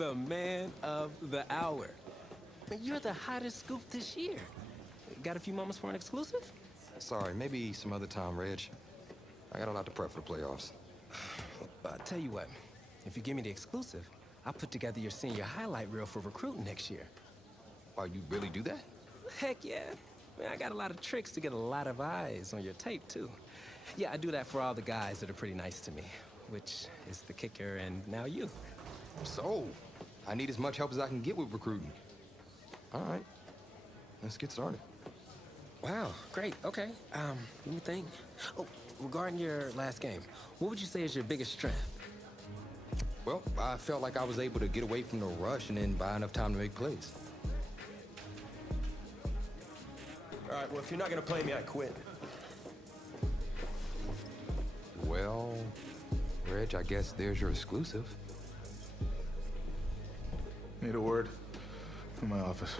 The man of the hour. Man, you're the hottest scoop this year. Got a few moments for an exclusive? Sorry, maybe some other time, Reg. I got a lot to prep for the playoffs. I'll tell you what. If you give me the exclusive, I'll put together your senior highlight reel for recruiting next year. Why, you really do that? Heck yeah. Man, I got a lot of tricks to get a lot of eyes on your tape, too. Yeah, I do that for all the guys that are pretty nice to me, which is the kicker and now you. So, I need as much help as I can get with recruiting. All right, let's get started. Wow, great, okay. Let me think. Oh, regarding your last game, what would you say is your biggest strength? Well, I felt like I was able to get away from the rush and then buy enough time to make plays. All right, well, if you're not gonna play me, I quit. Well, Reg, I guess there's your exclusive. Need a word from my office.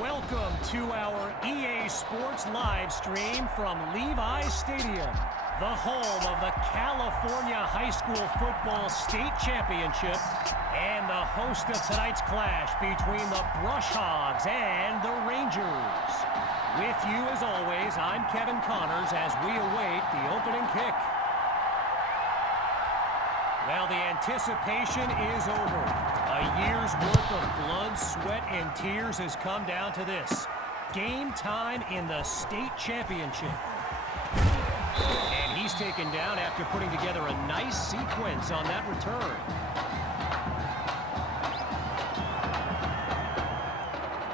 Welcome to our EA Sports live stream from Levi's Stadium, the home of the California High School Football State Championship and the host of tonight's clash between the Brush Hogs and the Rangers. With you as always, I'm Kevin Connors as we await the opening kick. Well, the anticipation is over. A year's worth of blood, sweat, and tears has come down to this. Game time in the state championship. And he's taken down after putting together a nice sequence on that return.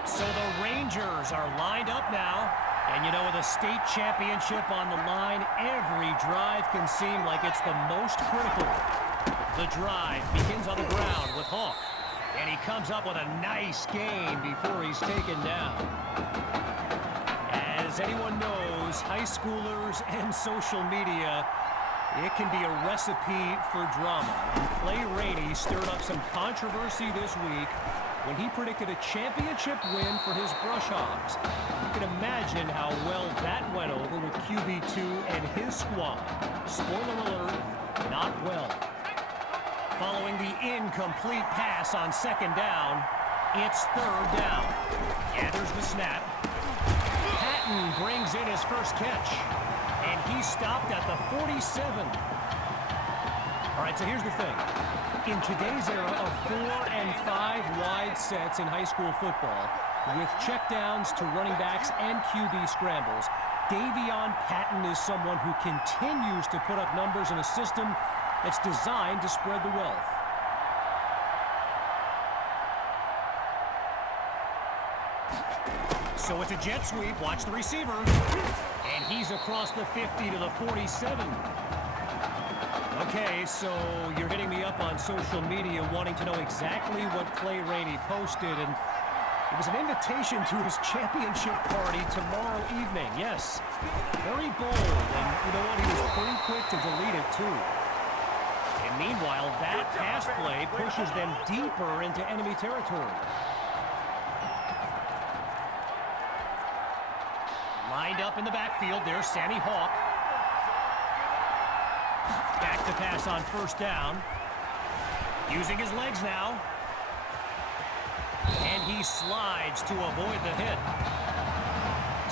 So the Rangers are lined up now. And you know, with a state championship on the line, every drive can seem like it's the most critical. The drive begins on the ground with Hawk. And he comes up with a nice gain before he's taken down. As anyone knows, high schoolers and social media, it can be a recipe for drama. And Clay Rainey stirred up some controversy this week when he predicted a championship win for his Brush Hogs. You can imagine how well that went over with QB2 and his squad. Spoiler alert, not well. Following the incomplete pass on second down, it's third down. Gathers the snap. Patton brings in his first catch, and he stopped at the 47. All right, so here's the thing. In today's era of 4 and 5 wide sets in high school football, with checkdowns to running backs and QB scrambles, Davion Patton is someone who continues to put up numbers in a system that's designed to spread the wealth. So it's a jet sweep. Watch the receiver. And he's across the 50 to the 47. Okay, so you're hitting me up on social media wanting to know exactly what Clay Rainey posted, and it was an invitation to his championship party tomorrow evening. Yes, very bold, and you know what? He was pretty quick to delete it, too. And meanwhile, that pass play pushes them deeper into enemy territory. Lined up in the backfield, there's Sammy Hawk. Back to pass on first down. Using his legs now. And he slides to avoid the hit.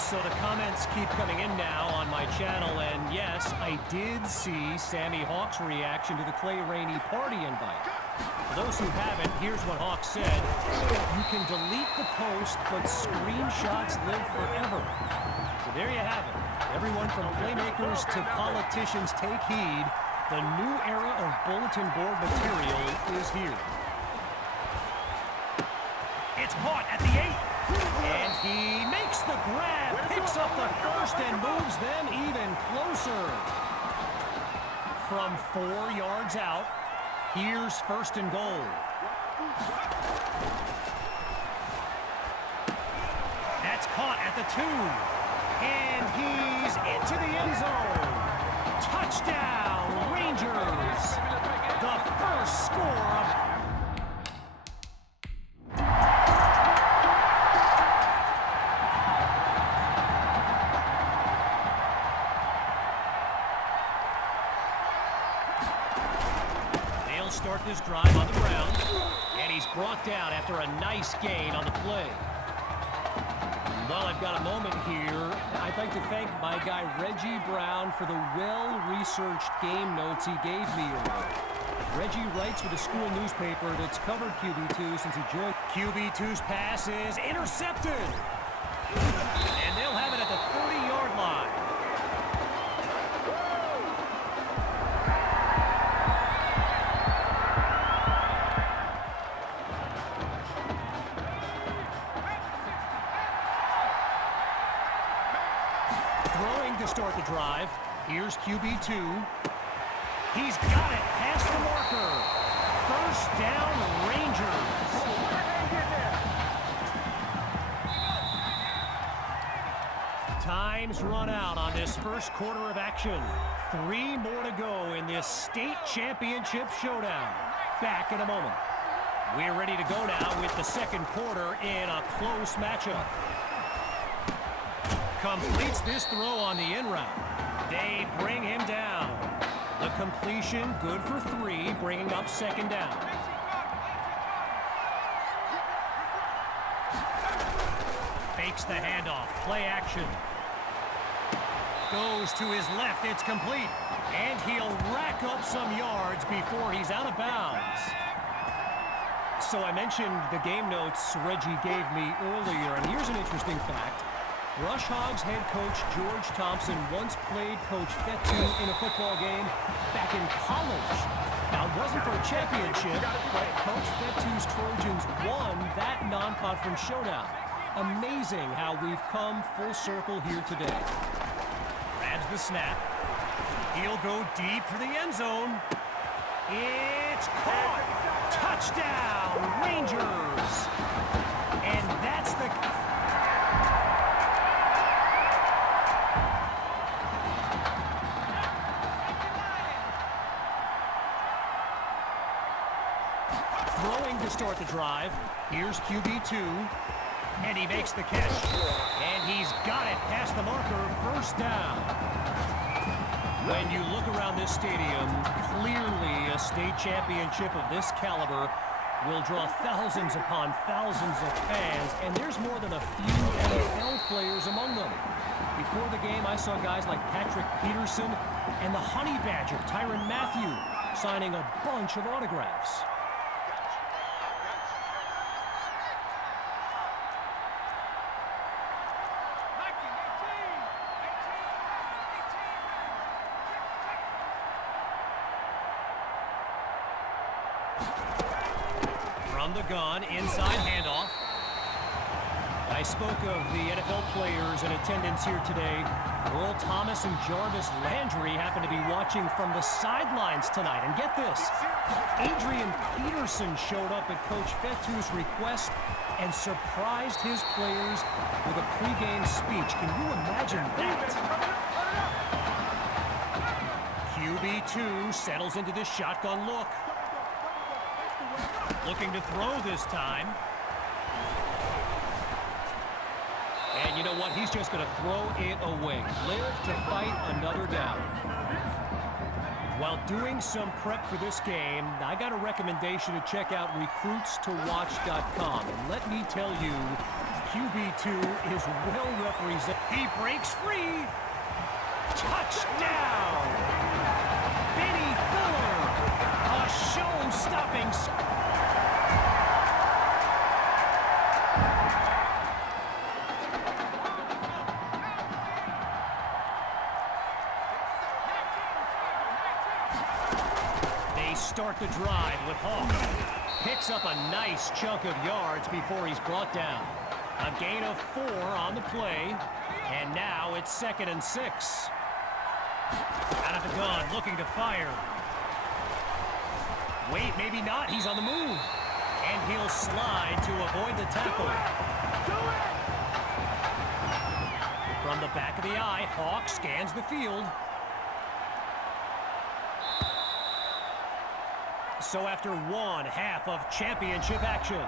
So the comments keep coming in now on my channel, and yes, I did see Sammy Hawk's reaction to the Clay Rainey party invite. For those who haven't, here's what Hawk said. You can delete the post, but screenshots live forever. So there you have it. Everyone from playmakers to politicians, take heed. The new era of bulletin board material is here. It's caught at the 8. And he makes the grab, picks up the first, and moves them even closer. from 4 yards out. Here's first and goal. That's caught at the 2. And he's into the end zone. Touchdown, Rangers. The first score of... They'll start this drive on the ground. And he's brought down after a nice gain on the play. Well, I've got a moment here. I'd like to thank my guy Reggie Brown for the well-researched game notes he gave me earlier. Reggie writes for the school newspaper that's covered QB2 since he joined. QB2's pass is intercepted. And they'll have it at the 30-yard line. Throwing to start the drive. Here's QB2. He's got it past the marker. First down, Rangers. Time's run out on this first quarter of action. 3 more to go in this state championship showdown. Back in a moment. We're ready to go now with the second quarter in a close matchup. Completes this throw on the in route. They bring him down. The completion good for 3, bringing up second down. Fakes the handoff. Play action. Goes to his left. It's complete. And he'll rack up some yards before he's out of bounds. So I mentioned the game notes Reggie gave me earlier, and here's an interesting fact. Rush Hogs head coach George Thompson once played Coach Fetu in a football game back in college. Now, it wasn't for a championship, but Coach Fetu's Trojans won that non-conference showdown. Amazing how we've come full circle here today. Grabs the snap. He'll go deep for the end zone. It's caught! Touchdown, Rangers! And that's the... Throwing to start the drive. Here's QB2. And he makes the catch. And he's got it past the marker. First down. When you look around this stadium, clearly a state championship of this caliber will draw thousands upon thousands of fans. And there's more than a few NFL players among them. Before the game, I saw guys like Patrick Peterson and the Honey Badger, Tyrann Mathieu, signing a bunch of autographs. From the gun, inside handoff. I spoke of the NFL players in attendance here today. Earl Thomas and Jarvis Landry happen to be watching from the sidelines tonight. And get this, Adrian Peterson showed up at Coach Fetu's request and surprised his players with a pregame speech. Can you imagine that? QB2 settles into this shotgun look. Looking to throw this time. And you know what? He's just going to throw it away. Live to fight another down. While doing some prep for this game, I got a recommendation to check out recruitstowatch.com. And let me tell you, QB2 is well represented. He breaks free. Touchdown! Benny Fuller, a show-stopping... Start the drive with Hawk. Picks up a nice chunk of yards before he's brought down. A gain of 4 on the play. And now it's 2nd and 6. Out at the gun, looking to fire. Wait, maybe not. He's on the move. And he'll slide to avoid the tackle. From the back of the eye, Hawk scans the field. So after one half of championship action,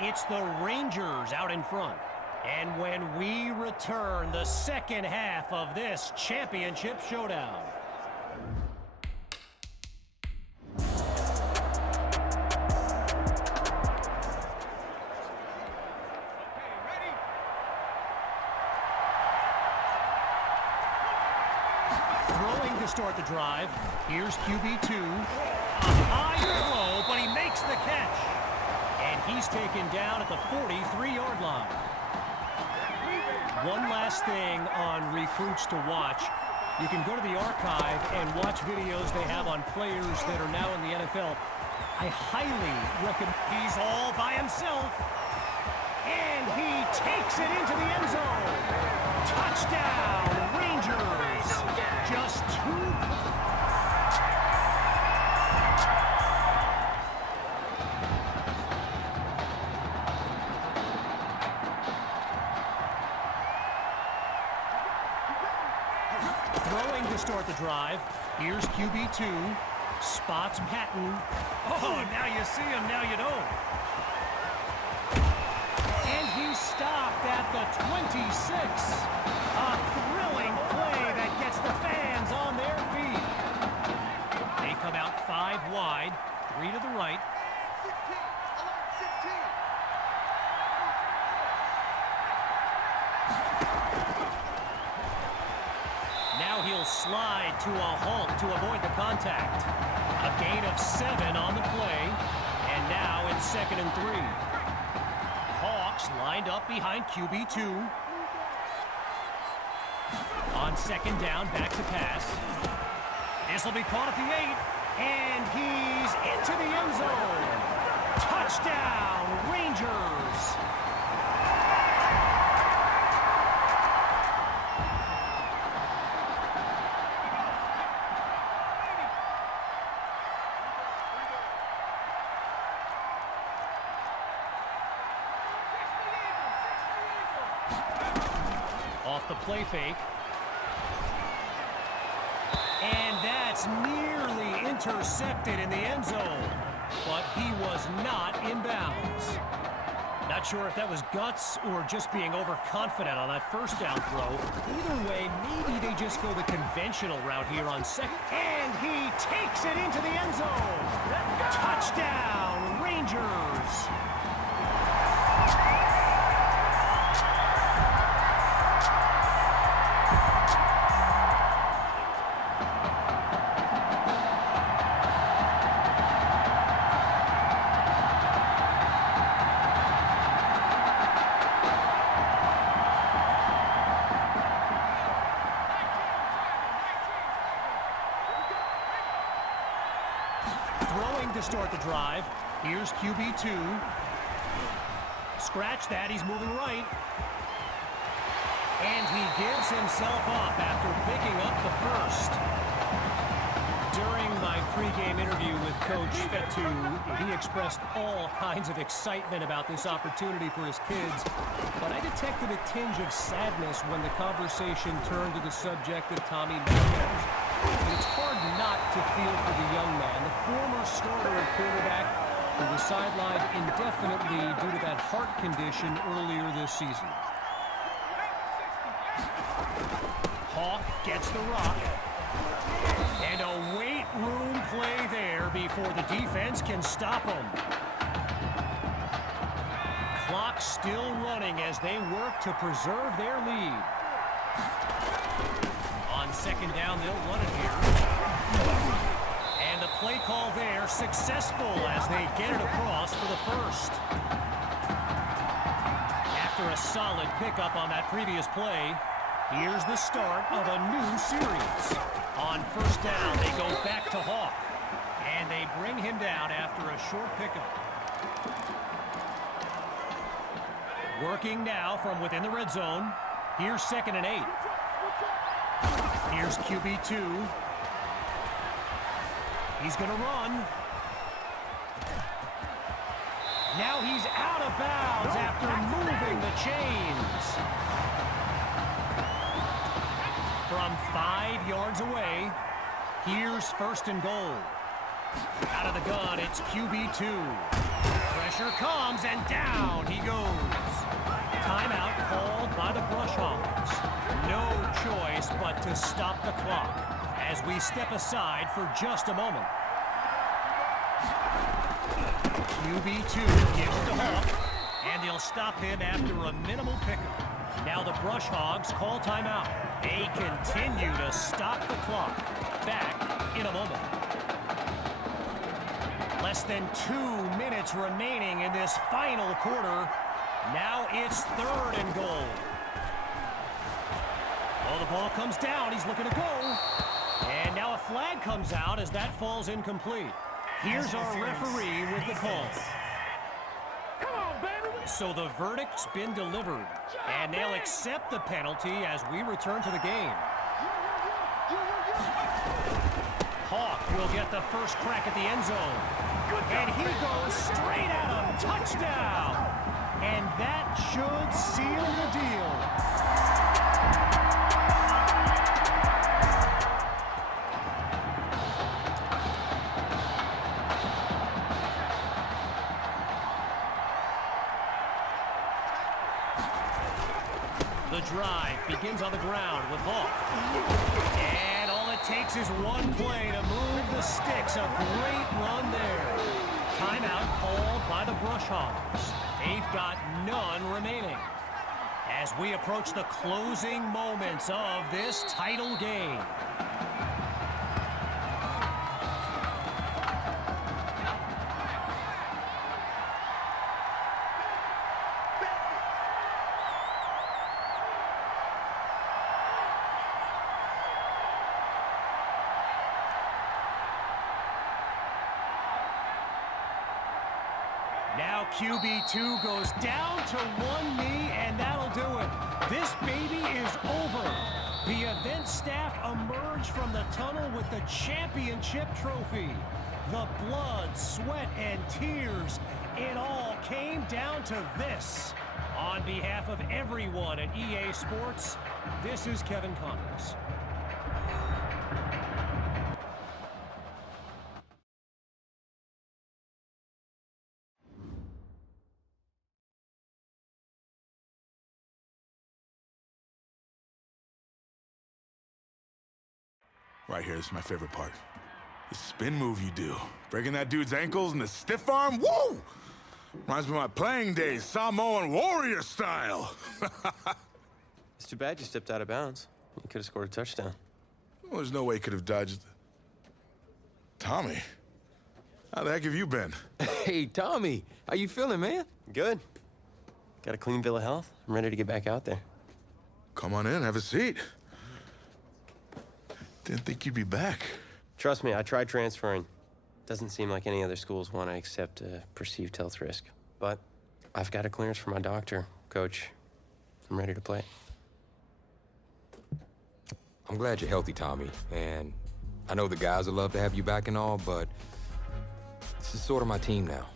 it's the Rangers out in front. And when we return, the second half of this championship showdown. Throwing to start the drive. Here's QB2. A high throw, but he makes the catch. And he's taken down at the 43-yard line. One last thing on recruits to watch. You can go to the archive and watch videos they have on players that are now in the NFL. I highly recommend. He's all by himself. And he takes it into the end zone. Touchdown, Rangers. Just two. Throwing to start the drive. Here's QB2. Spots Patton. Oh, now you see him, now you don't. And he's stopped at the 26. A thrilling play that gets the fans on their feet. They come out 5 wide, 3 to the right. Now he'll slide to a halt to avoid the contact. A gain of 7 on the play, and now it's 2nd and 3. Hawks lined up behind QB2. On 2nd down, back to pass. This will be caught at the 8, and he's into the end zone. Touchdown, Rangers! Off the play fake. And that's nearly intercepted in the end zone. But he was not in bounds. Not sure if that was guts or just being overconfident on that first down throw. Either way, maybe they just go the conventional route here on 2nd. And he takes it into the end zone. Touchdown, Rangers. Throwing to start the drive. Here's QB2. Scratch that, he's moving right. And he gives himself up after picking up the first. During my pregame interview with Coach Fetu, he expressed all kinds of excitement about this opportunity for his kids, but I detected a tinge of sadness when the conversation turned to the subject of Tommy Madden. It's hard not to feel for the young man, the former starter at quarterback, who was sidelined indefinitely due to that heart condition earlier this season. Hawk gets the rock. And a weight room play there before the defense can stop him. Clock still running as they work to preserve their lead. On 2nd down, they'll run it here. And the play call there successful as they get it across for the first. After a solid pickup on that previous play, here's the start of a new series. On 1st down, they go back to Hawk. And they bring him down after a short pickup. Working now from within the red zone. Here's 2nd and 8. Here's QB2. He's going to run. Now he's out of bounds after moving the chains. From 5 yards away, here's first and goal. Out of the gun, it's QB2. Pressure comes, and down he goes. Timeout called by the Brush Hogs. No choice but to stop the clock as we step aside for just a moment. QB2 gives to Hawk, and they'll stop him after a minimal pickup. Now the Brush Hogs call timeout. They continue to stop the clock. Back in a moment. Less than 2 minutes remaining in this final quarter. Now it's third and goal. Well, the ball comes down. He's looking to go. And now a flag comes out as that falls incomplete. Here's our referee with the call. So the verdict's been delivered, and they'll accept the penalty as we return to the game. Hawk will get the first crack at the end zone. And he goes straight at him. Touchdown! And that should seal the deal. The drive begins on the ground with Hawk. And all it takes is one play to move the sticks. A great run there. Timeout called by the Brush Hogs. They've got none remaining. As we approach the closing moments of this title game. Now QB2 goes down to one knee, and that'll do it. This baby is over. The event staff emerged from the tunnel with the championship trophy. The blood, sweat, and tears, it all came down to this. On behalf of everyone at EA Sports, this is Kevin Connors. Right here, this is my favorite part. The spin move you do. Breaking that dude's ankles and the stiff arm, woo! Reminds me of my playing days, Samoan warrior style. It's too bad you stepped out of bounds. You could have scored a touchdown. Well, there's no way he could have dodged. Tommy, how the heck have you been? Hey, Tommy, how you feeling, man? Good. Got a clean bill of health. I'm ready to get back out there. Come on in, have a seat. Didn't think you'd be back. Trust me, I tried transferring. Doesn't seem like any other schools want to accept a perceived health risk. But I've got a clearance from my doctor, Coach. I'm ready to play. I'm glad you're healthy, Tommy. And I know the guys would love to have you back and all, but this is sort of my team now.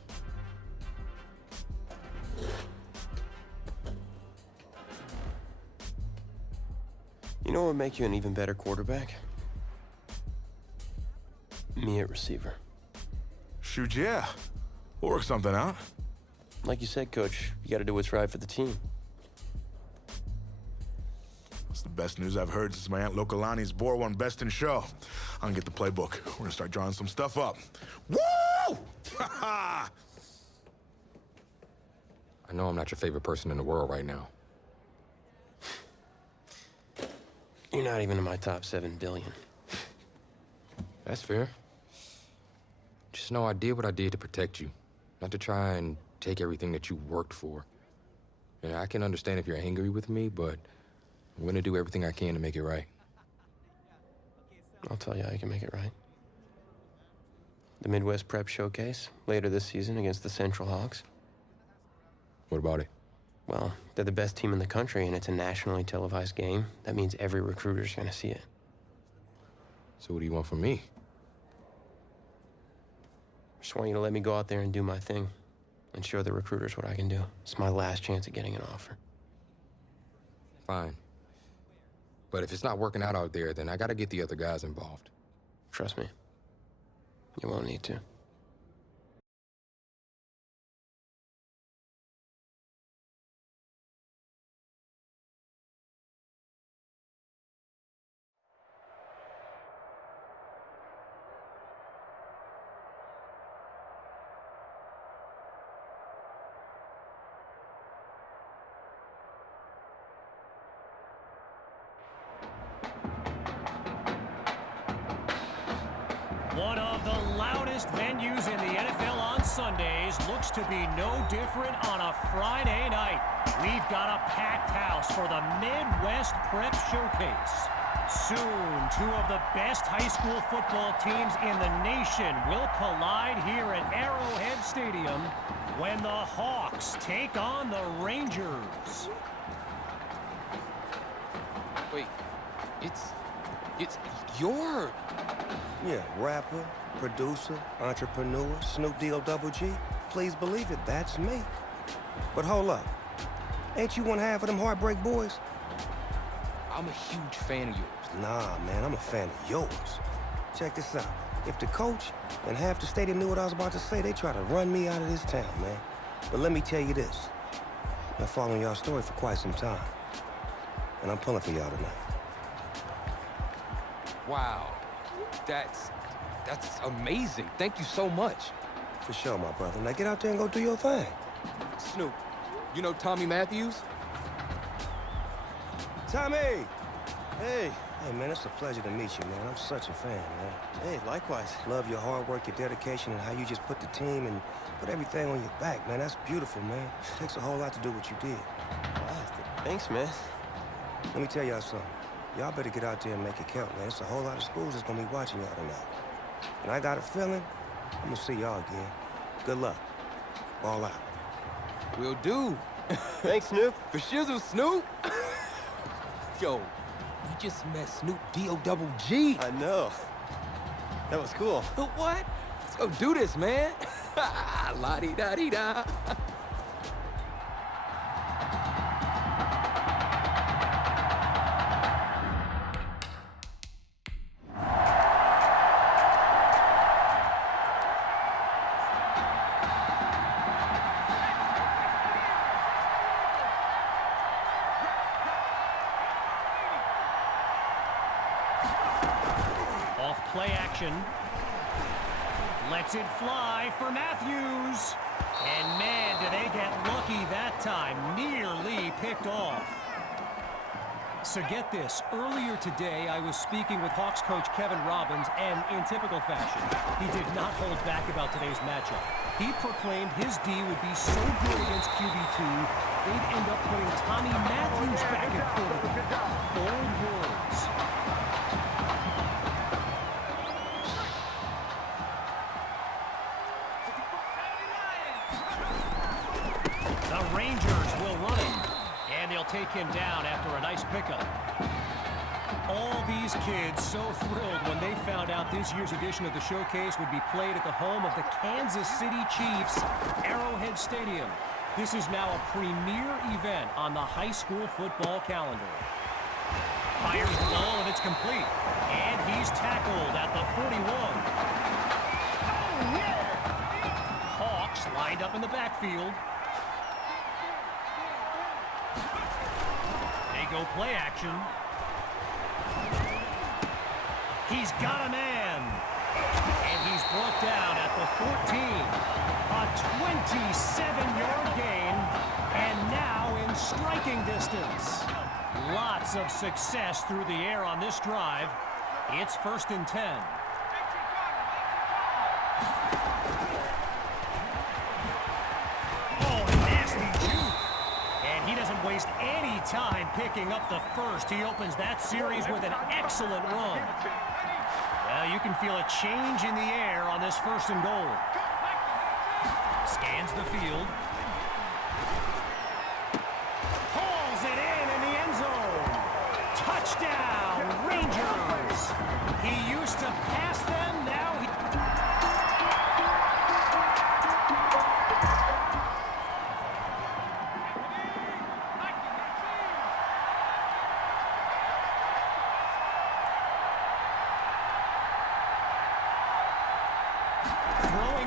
You know what would make you an even better quarterback? Me at receiver. Shoot, yeah. We'll work something out. Like you said, Coach, you got to do what's right for the team. It's the best news I've heard since my Aunt Lokalani's Boar won Best in Show. I'm gonna get the playbook. We're gonna start drawing some stuff up. Woo! I know I'm not your favorite person in the world right now. You're not even in my top 7 billion. That's fair. Just know I did what I did to protect you, not to try and take everything that you worked for. And I can understand if you're angry with me, but I'm gonna do everything I can to make it right. I'll tell you how you can make it right. The Midwest Prep Showcase, later this season against the Central Hawks. What about it? Well, they're the best team in the country, and it's a nationally televised game. That means every recruiter's gonna see it. So what do you want from me? Just want you to let me go out there and do my thing and show the recruiters what I can do. It's my last chance at getting an offer. Fine. But if it's not working out there, then I gotta get the other guys involved. Trust me, you won't need to. One of the loudest venues in the NFL on Sundays looks to be no different on a Friday night. We've got a packed house for the Midwest Prep Showcase. Soon, two of the best high school football teams in the nation will collide here at Arrowhead Stadium when the Hawks take on the Rangers. Wait, it's your... Yeah, rapper, producer, entrepreneur, Snoop D-O-double-G. Please believe it, that's me. But hold up. Ain't you one half of them Heartbreak Boys? I'm a huge fan of yours. Nah, man, I'm a fan of yours. Check this out. If the coach and half the stadium knew what I was about to say, they try to run me out of this town, man. But let me tell you this. I've been following y'all's story for quite some time. And I'm pulling for y'all tonight. Wow. That's amazing. Thank you so much. For sure, my brother. Now get out there and go do your thing. Snoop, you know Tommy Matthews? Tommy! Hey. Hey, man, it's a pleasure to meet you, man. I'm such a fan, man. Hey, likewise. Love your hard work, your dedication, and how you just put the team and put everything on your back, man. That's beautiful, man. It takes a whole lot to do what you did. Thanks, man. Let me tell y'all something. Y'all better get out there and make it count, man. It's a whole lot of schools that's gonna be watching y'all tonight. And I got a feeling I'm gonna see y'all again. Good luck. Ball out. Will do. Thanks, Snoop. For shizzle, Snoop. Yo, you just met Snoop D-O-double-G. I know. That was cool. What? Let's go do this, man. La-di-da-di-da. Play action. Lets it fly for Matthews. And man, do they get lucky that time. Nearly picked off. So get this. Earlier today, I was speaking with Hawks coach Kevin Robbins, and in typical fashion, he did not hold back about today's matchup. He proclaimed his D would be so good against QB2, they'd end up putting Tommy Matthews back at quarterback. Bold words. The Rangers will run it, and they'll take him down after a nice pickup. All these kids so thrilled when they found out this year's edition of the showcase would be played at the home of the Kansas City Chiefs, Arrowhead Stadium. This is now a premier event on the high school football calendar. Fires the ball and it's complete. And he's tackled at the 41. Hawks lined up in the backfield. They go play action. He's got a man. And he's brought down at the 14. A 27-yard gain. And now in striking distance. Lots of success through the air on this drive. It's 1st and 10. Oh, nasty juke. And he doesn't waste any time picking up the first. He opens that series with an excellent run. Well, you can feel a change in the air on this 1st and goal. Scans the field. Hauls it in the end zone. Touchdown, Rangers. He used to pass them, now he...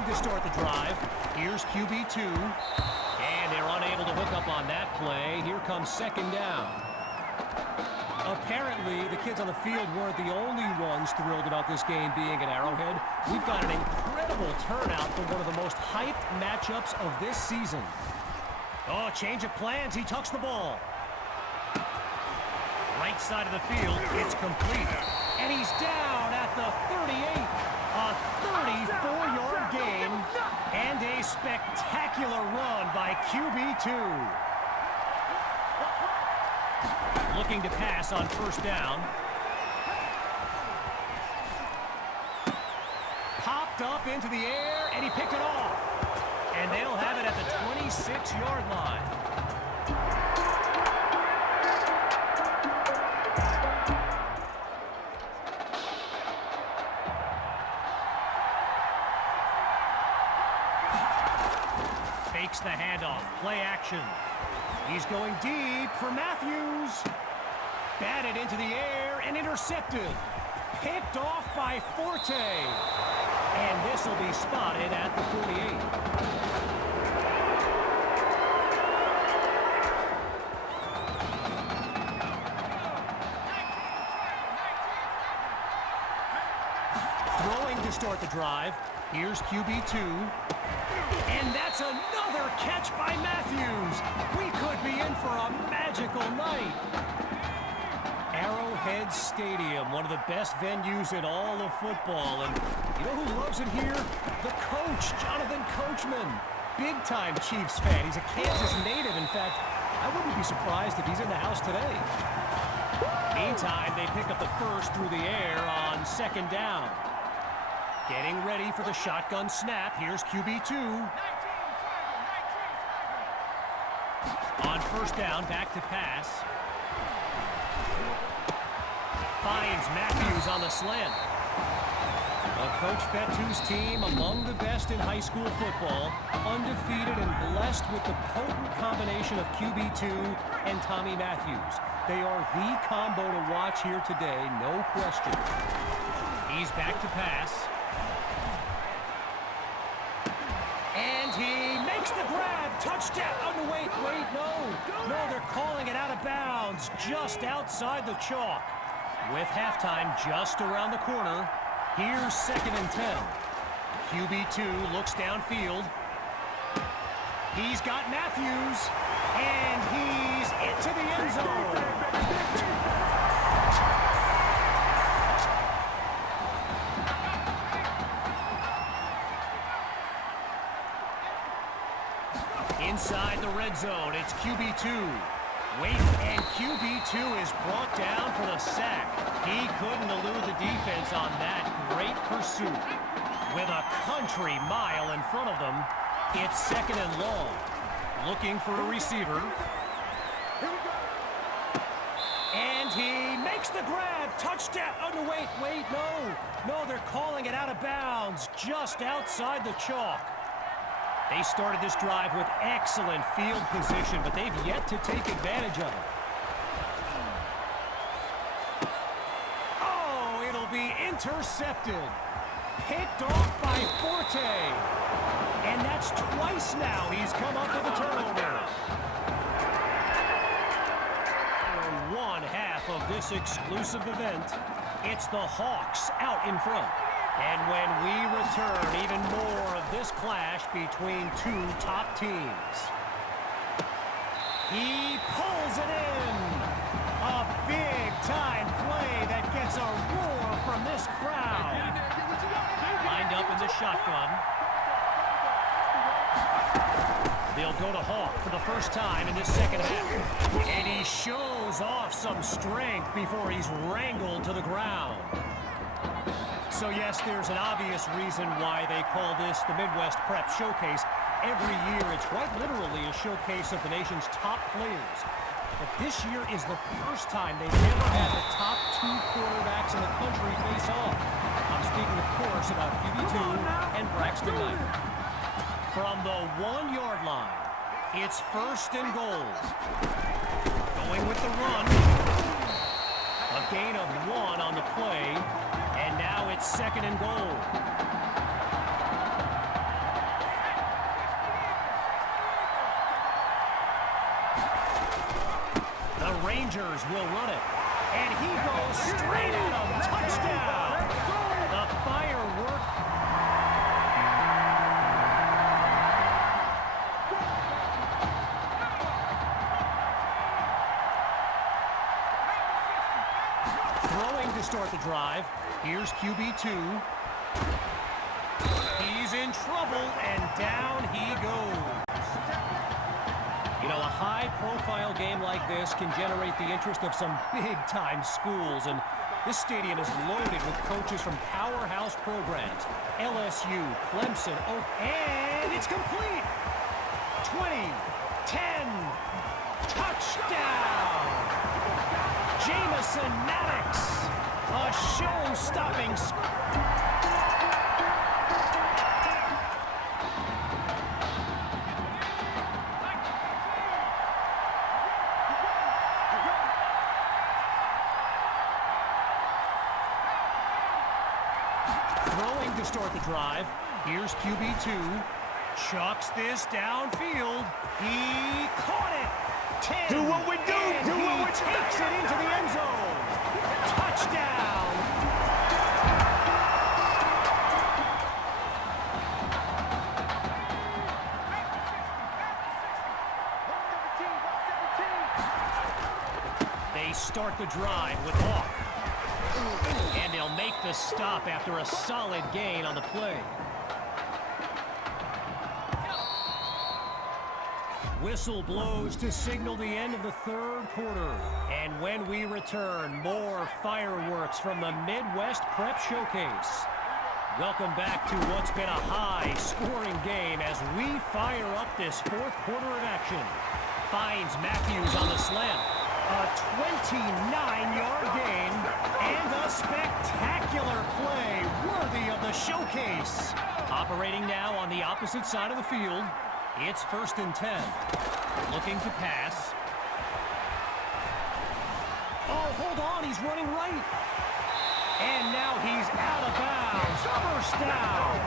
Throwing to start the drive. Here's QB2. And they're unable to hook up on that play. Here comes second down. Apparently, the kids on the field weren't the only ones thrilled about this game being at Arrowhead. We've got an incredible turnout for one of the most hyped matchups of this season. Oh, change of plans. He tucks the ball. Right side of the field, it's complete. And he's down at the 38. A 34-yard gain and a spectacular run by QB2. Looking to pass on first down. Popped up into the air, and he picked it off. And they'll have it at the 26-yard line. Fakes the handoff. Play action. He's going deep for Matthews. Batted into the air and intercepted. Picked off by Forte. And this will be spotted at the 48. Throwing to start the drive. Here's QB2. And that's another catch by Matthews. We could be in for a magical night. Arrowhead Stadium, one of the best venues in all of football. And you know who loves it here? The coach, Jonathan Coachman. Big-time Chiefs fan. He's a Kansas native. In fact, I wouldn't be surprised if he's in the house today. Meantime, they pick up the first through the air on second down. Getting ready for the shotgun snap. Here's QB2. On first down, back to pass. Finds Matthews on the slant. Coach Fettu's team among the best in high school football, undefeated and blessed with the potent combination of QB2 and Tommy Matthews. They are the combo to watch here today, no question. He's back to pass. And he makes the grab. Touchdown. Oh, no, wait, no. No, they're calling it out of bounds just outside the chalk. With halftime just around the corner, here's 2nd and 10. QB2 looks downfield. He's got Matthews, and he's into the end zone. Inside the red zone, it's QB2. Wait, and QB2 is brought down for the sack. He couldn't elude the defense on that great pursuit. With a country mile in front of them, it's 2nd and long. Looking for a receiver. And he makes the grab. Touchdown. Oh, no, wait, no. No, they're calling it out of bounds just outside the chalk. They started this drive with excellent field position, but they've yet to take advantage of it. Oh, it'll be intercepted. Picked off by Forte. And that's twice now he's come up with a turnover. For one half of this exclusive event, it's the Hawks out in front. And when we return, even more of this clash between two top teams. He pulls it in. A big-time play that gets a roar from this crowd. Lined up in the shotgun. They'll go to Hawk for the first time in this second half. And he shows off some strength before he's wrangled to the ground. So yes, there's an obvious reason why they call this the Midwest Prep Showcase. Every year, it's quite literally a showcase of the nation's top players. But this year is the first time they've ever had the top two quarterbacks in the country face off. I'm speaking, of course, about QB2 and Braxton Knight. From the 1-yard line, it's 1st and goal. Going with the run. A gain of 1 on the play. And now it's 2nd and goal. Rangers will run it. And he goes straight at him. Touchdown! The firework. Throwing to start the drive. Here's QB2. He's in trouble, and down he goes. You know, a high-profile game like this can generate the interest of some big-time schools, and this stadium is loaded with coaches from powerhouse programs. LSU, Clemson, and it's complete! 20, 10, touchdown! Jamison Maddox, a show-stopping throwing to start the drive. Here's QB2. Chucks this downfield. He caught it. 10. Do what we do. Do what we do. Takes it into the end zone. Touchdown. They start the drive with Hawk. And they'll make the stop after a solid gain on the play. Whistle blows to signal the end of the third quarter. And when we return, more fireworks from the Midwest Prep Showcase. Welcome back to what's been a high-scoring game as we fire up this fourth quarter of action. Finds Matthews on the slant. A 29-yard gain and a spectacular play worthy of the showcase. Operating now on the opposite side of the field. It's 1st and 10. Looking to pass. Oh, hold on, he's running right. And now he's out of bounds. First down.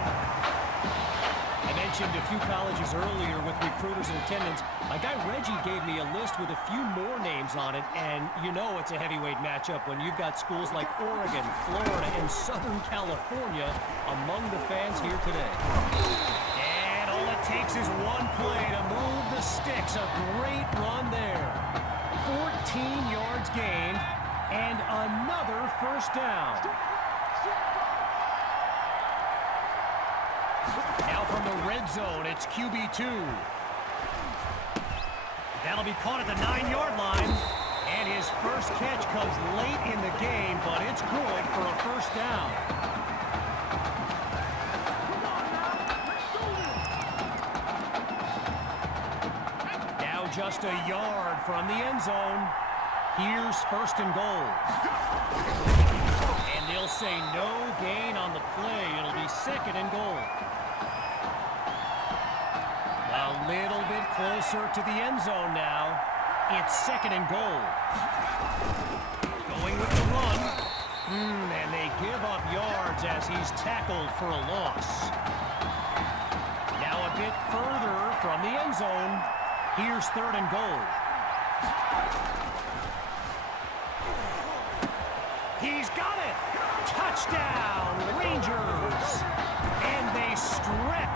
I mentioned a few colleges earlier with recruiters in attendance. My guy Reggie gave me a list with a few more names on it, and you know it's a heavyweight matchup when you've got schools like Oregon, Florida, and Southern California among the fans here today. And all it takes is one play to move the sticks. A great run there. 14 yards gained and another first down. Now from the red zone, it's QB2. That'll be caught at the 9-yard line. And his first catch comes late in the game, but it's good for a first down. Now just a yard from the end zone. Here's 1st and goal. And they'll say no gain on the play. It'll be 2nd and goal. A little bit closer to the end zone now. It's 2nd and goal. Going with the run. And they give up yards as he's tackled for a loss. Now a bit further from the end zone. Here's 3rd and goal. He's got it! Touchdown, Rangers! And they strip.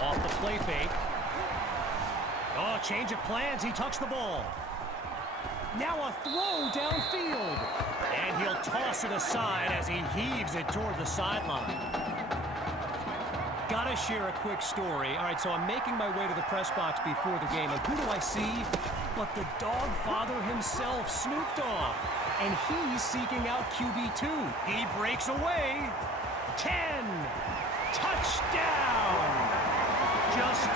Off the play fake. Oh, change of plans. He tucks the ball. Now a throw downfield. And he'll toss it aside as he heaves it toward the sideline. Gotta share a quick story. All right, so I'm making my way to the press box before the game, and who do I see but the dog father himself, Snoop Dogg. And he's seeking out QB2. He breaks away. 10. Touchdown! Just 2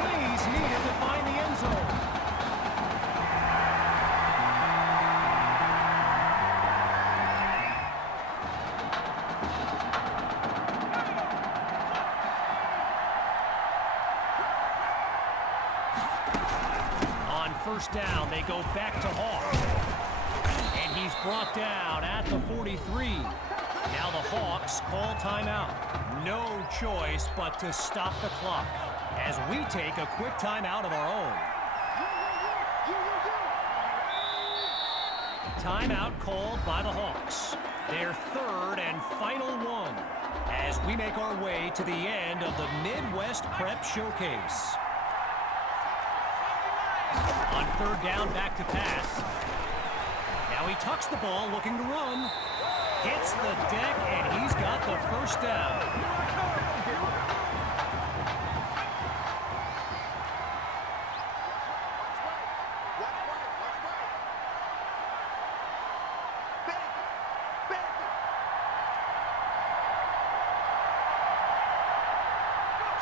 plays needed to find the end zone. first down. They go back to Hawk. And he's brought down at the 43. Now the Hawks call timeout. No choice but to stop the clock as we take a quick timeout of our own. Timeout called by the Hawks. Their third and final one as we make our way to the end of the Midwest Prep Showcase. On third down, back to pass. Now he tucks the ball, looking to run. Hits the deck, and he's got the first down.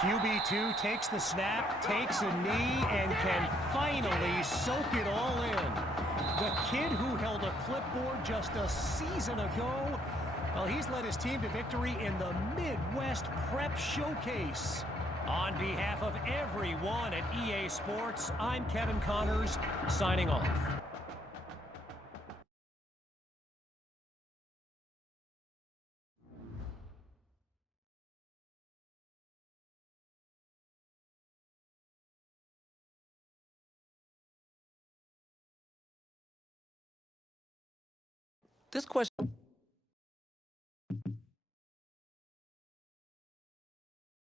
QB2 takes the snap, takes a knee, and can finally soak it all in. The kid who held a clipboard just a season ago, well, he's led his team to victory in the Midwest Prep Showcase. On behalf of everyone at EA Sports, I'm Kevin Connors, signing off. This question...